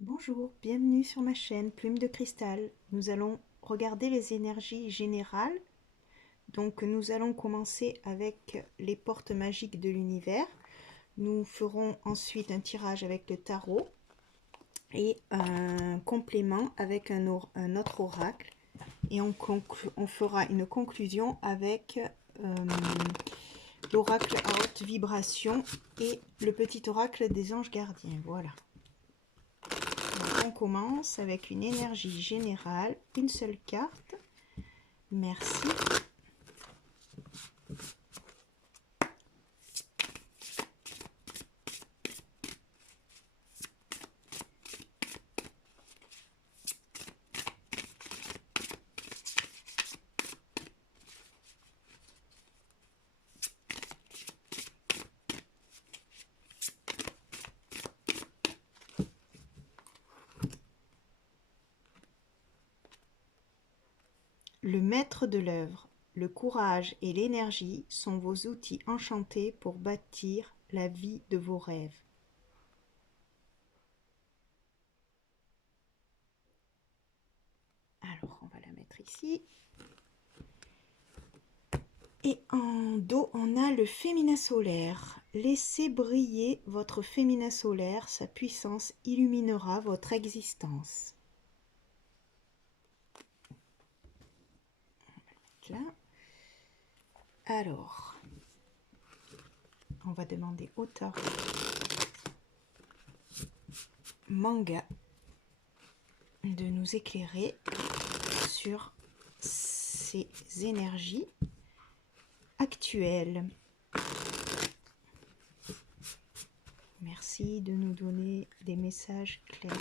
Bonjour, bienvenue sur ma chaîne Plume de Cristal. Nous allons regarder les énergies générales. Donc nous allons commencer avec les portes magiques de l'univers. Nous ferons ensuite un tirage avec le tarot et un complément avec un autre oracle. Et on fera une conclusion avec l'oracle à haute vibration et le petit oracle des anges gardiens. Voilà. On commence avec une énergie générale, une seule carte. Merci. Le maître de l'œuvre, le courage et l'énergie sont vos outils enchantés pour bâtir la vie de vos rêves. Alors, on va la mettre ici. Et en dos, on a le féminin solaire. Laissez briller votre féminin solaire, sa puissance illuminera votre existence. On va mettre là. Alors, on va demander au tarot manga de nous éclairer sur ces énergies actuelles. Merci de nous donner des messages clairs.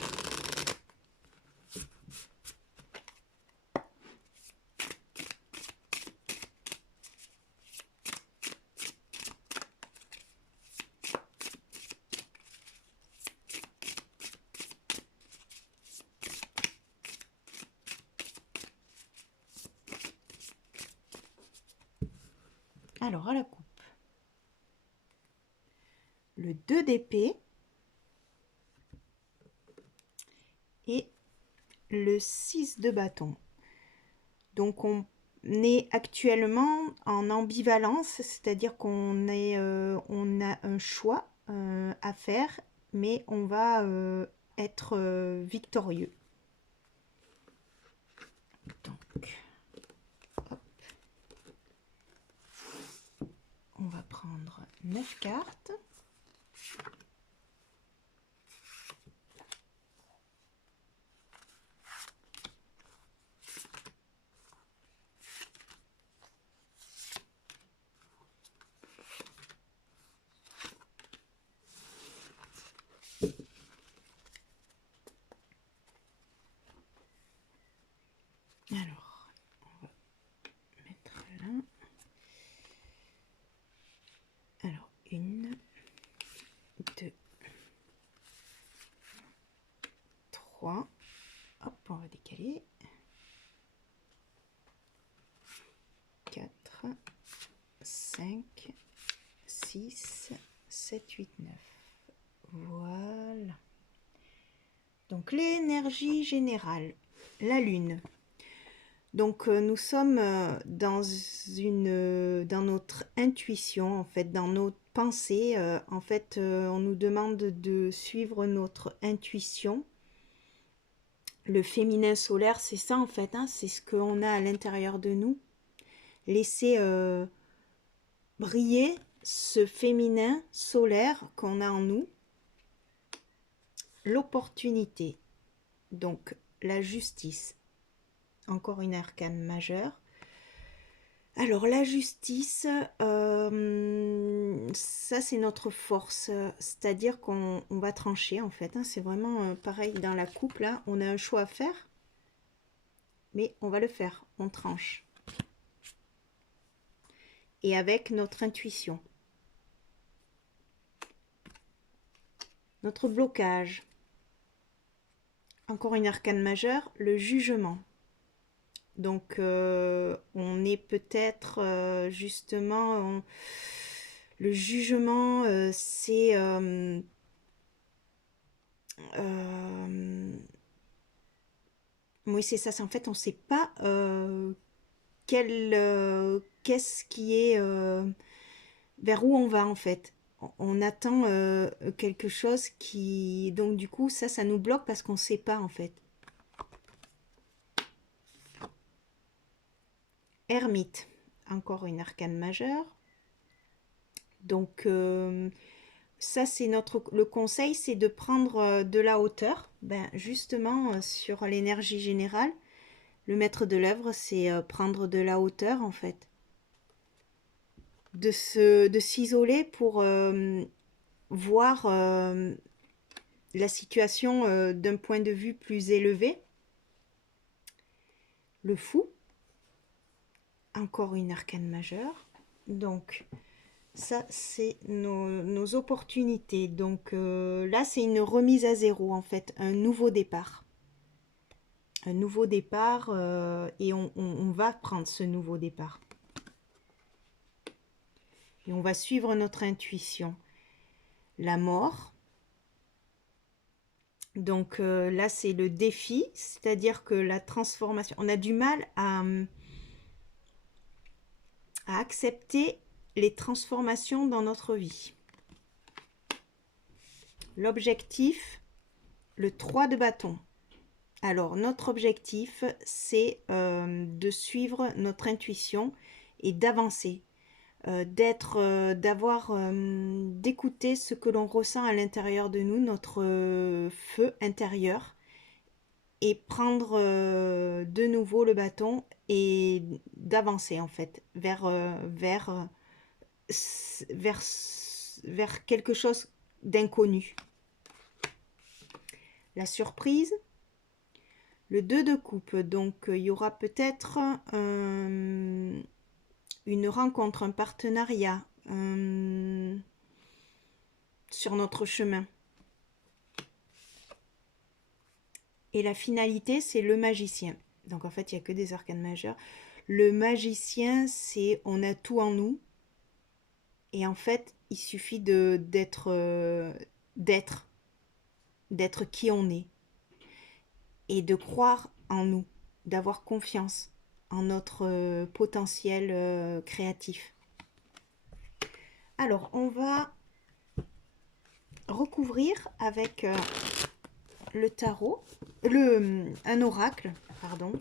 Alors, à la coupe, le 2 d'épée et le 6 de bâton. Donc, on est actuellement en ambivalence, c'est-à-dire qu'on on a un choix à faire, mais on va être victorieux. Donc, hop. On va prendre 9 cartes. Alors, on va mettre là. Alors, 1, 2, 3. Hop, on va décaler. 4, 5, 6, 7, 8, 9. Voilà. Donc, l'énergie générale, la lune. Donc, nous sommes dans notre intuition, en fait, dans nos pensées. En fait, on nous demande de suivre notre intuition. Le féminin solaire, c'est ça, en fait, hein, c'est ce qu'on a à l'intérieur de nous. Laisser briller ce féminin solaire qu'on a en nous. L'opportunité, donc la justice. Encore une arcane majeure. Alors la justice, ça c'est notre force, c'est-à-dire qu'on va trancher en fait, hein, c'est vraiment pareil dans la coupe là, on a un choix à faire, mais on va le faire, on tranche. Et avec notre intuition. Notre blocage. Encore une arcane majeure, le jugement. Donc, on est peut-être justement... le jugement, c'est... Oui, c'est ça. En fait, on ne sait pas qu'est-ce qui est vers où on va en fait. On attend quelque chose qui donc du coup ça nous bloque parce qu'on ne sait pas en fait. Ermite, encore une arcane majeure. Donc ça c'est le conseil, c'est de prendre de la hauteur. Ben justement sur l'énergie générale, le maître de l'œuvre c'est prendre de la hauteur en fait. De s'isoler pour voir la situation d'un point de vue plus élevé. Le fou, encore une arcane majeure. Donc ça c'est nos opportunités. Donc là c'est une remise à zéro en fait, un nouveau départ. Un nouveau départ et on va prendre ce nouveau départ. Et on va suivre notre intuition. La mort. Donc là c'est le défi, c'est-à-dire que la transformation, on a du mal à accepter les transformations dans notre vie. L'objectif, le 3 de bâton. Alors, notre objectif, c'est de suivre notre intuition et d'avancer, d'écouter ce que l'on ressent à l'intérieur de nous, notre feu intérieur, et prendre de nouveau le bâton et d'avancer en fait vers quelque chose d'inconnu. La surprise, le 2 de coupe, donc il y aura peut-être une rencontre, un partenariat sur notre chemin. Et la finalité, c'est le magicien. Donc en fait, il n'y a que des arcanes majeures. Le magicien, c'est on a tout en nous. Et en fait, il suffit d'être qui on est. Et de croire en nous, d'avoir confiance en notre potentiel créatif. Alors, on va recouvrir avec le tarot, un oracle, pardon.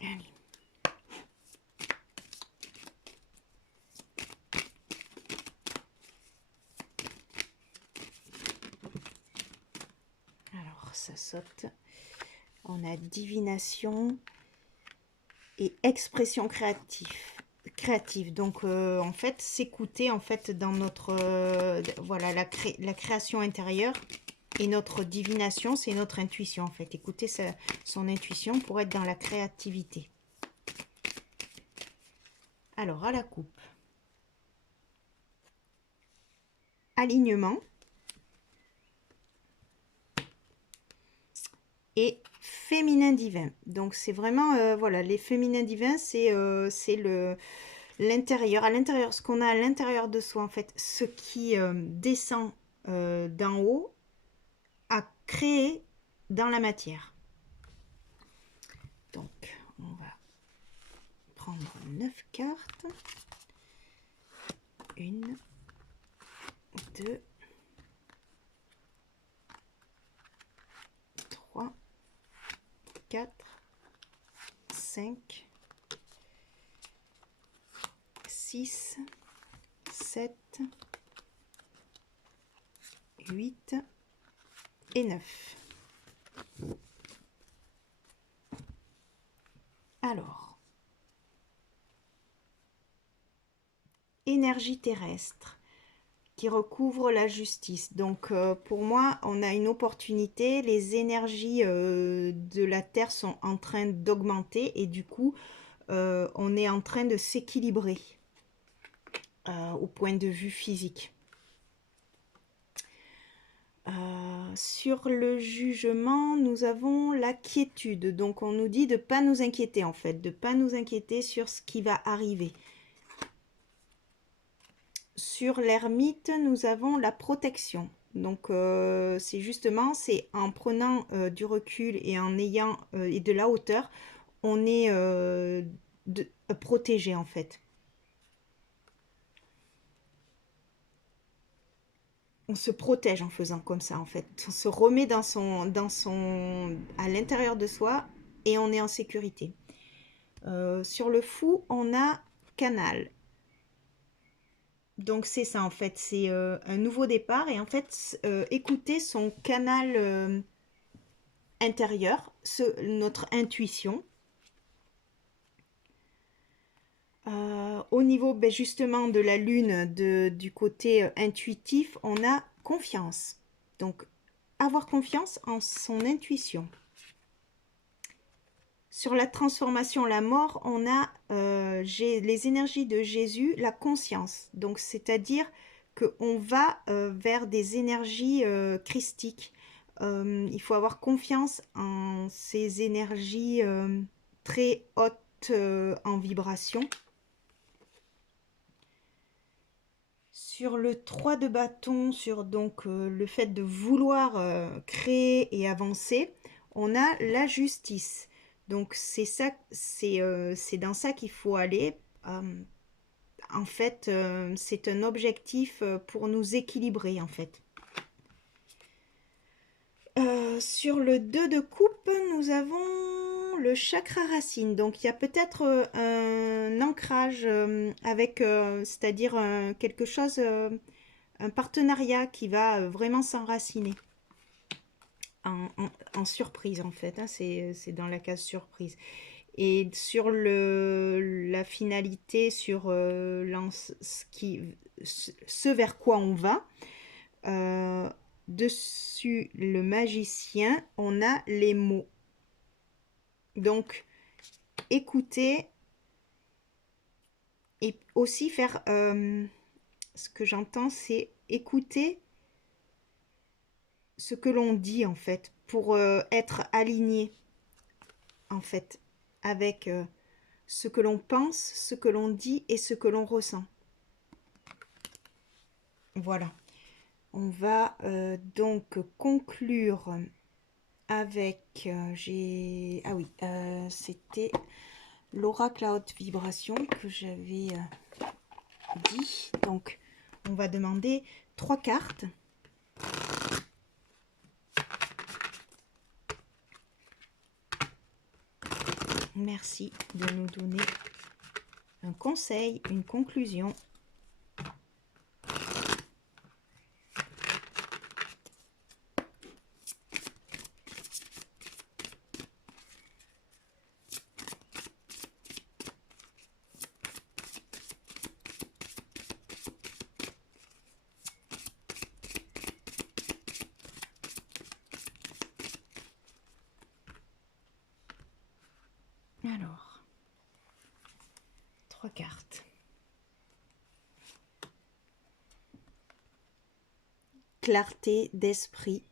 Allez. Alors, ça saute. On a divination et expression créative. Donc en fait s'écouter en fait dans notre voilà la création intérieure, et notre divination c'est notre intuition en fait, écouter son intuition pour être dans la créativité. Alors à la coupe, alignement et féminin divin. Donc c'est vraiment voilà, les féminins divins c'est l'intérieur, à l'intérieur, ce qu'on a à l'intérieur de soi en fait, ce qui descend d'en haut à créer dans la matière. Donc on va prendre 9 cartes. 1, 2, 3, 4, 5, 6, 7, 8 et 9. Alors, énergie terrestre qui recouvre la justice. Donc pour moi, on a une opportunité. Les énergies de la Terre sont en train d'augmenter et du coup, on est en train de s'équilibrer au point de vue physique. Sur le jugement, nous avons la quiétude. Donc on nous dit de ne pas nous inquiéter en fait, de ne pas nous inquiéter sur ce qui va arriver. Sur l'ermite, nous avons la protection. Donc c'est justement, c'est en prenant du recul et en ayant et de la hauteur, on est protégé en fait. On se protège en faisant comme ça en fait. On se remet à l'intérieur de soi et on est en sécurité. Sur le fou, on a canal. Donc c'est ça en fait, c'est un nouveau départ et en fait écouter son canal intérieur, notre intuition. Au niveau justement de la lune, du côté intuitif, on a confiance. Donc avoir confiance en son intuition. Sur la transformation, la mort, on a les énergies de Jésus, la conscience. Donc c'est-à-dire qu'on va vers des énergies christiques. Il faut avoir confiance en ces énergies très hautes en vibration. Sur le 3 de bâton, sur donc le fait de vouloir créer et avancer, on a la justice. Donc c'est ça, c'est dans ça qu'il faut aller. En fait, c'est un objectif pour nous équilibrer en fait. Sur le 2 de coupe, nous avons le chakra racine. Donc il y a peut-être un ancrage avec, c'est-à-dire quelque chose, un partenariat qui va vraiment s'enraciner. En surprise en fait, hein, c'est dans la case surprise. Et sur la finalité, sur ce vers quoi on va, dessus le magicien, on a les mots. Donc, écouter et aussi faire, ce que j'entends, c'est écouter ce que l'on dit en fait, pour être aligné en fait avec ce que l'on pense, ce que l'on dit et ce que l'on ressent. Voilà. On va donc conclure avec ah oui, c'était l'oracle à haute vibration que j'avais dit. Donc on va demander 3 cartes. Merci de nous donner un conseil, une conclusion. Alors, 3 cartes. Clarté d'esprit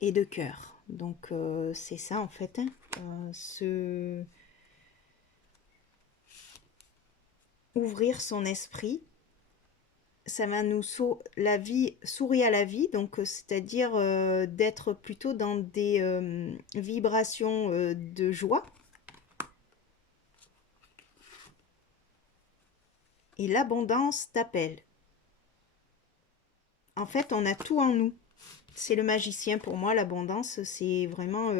et de cœur. Donc c'est ça en fait, hein, ouvrir son esprit. Ça va nous sourire à la vie, donc c'est-à-dire d'être plutôt dans des vibrations de joie. Et l'abondance t'appelle. En fait, on a tout en nous. C'est le magicien pour moi, l'abondance, c'est vraiment...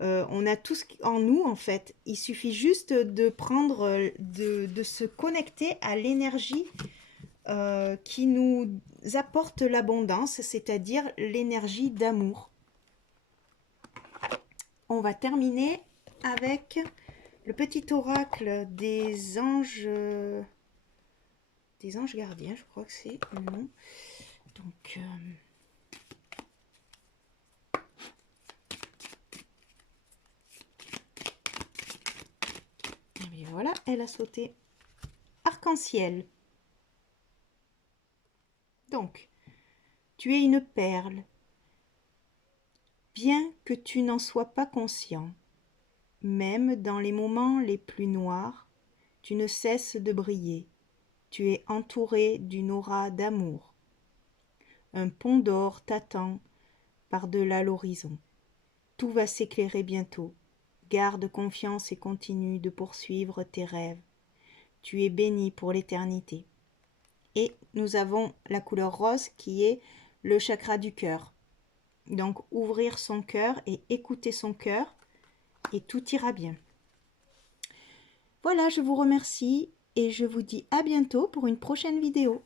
on a tout en nous, en fait. Il suffit juste de prendre, de se connecter à l'énergie qui nous apporte l'abondance, c'est-à-dire l'énergie d'amour. On va terminer avec le petit oracle des anges gardiens, je crois que c'est le nom. Donc et bien voilà, elle a sauté. Arc-en-ciel. Donc Tu es une perle, bien que tu n'en sois pas conscient. Même dans les moments les plus noirs, tu ne cesses de briller. Tu es entouré d'une aura d'amour. Un pont d'or t'attend par-delà l'horizon. Tout va s'éclairer bientôt. Garde confiance et continue de poursuivre tes rêves. Tu es béni pour l'éternité. Et nous avons la couleur rose qui est le chakra du cœur. Donc ouvrir son cœur et écouter son cœur et tout ira bien. Voilà, je vous remercie et je vous dis à bientôt pour une prochaine vidéo.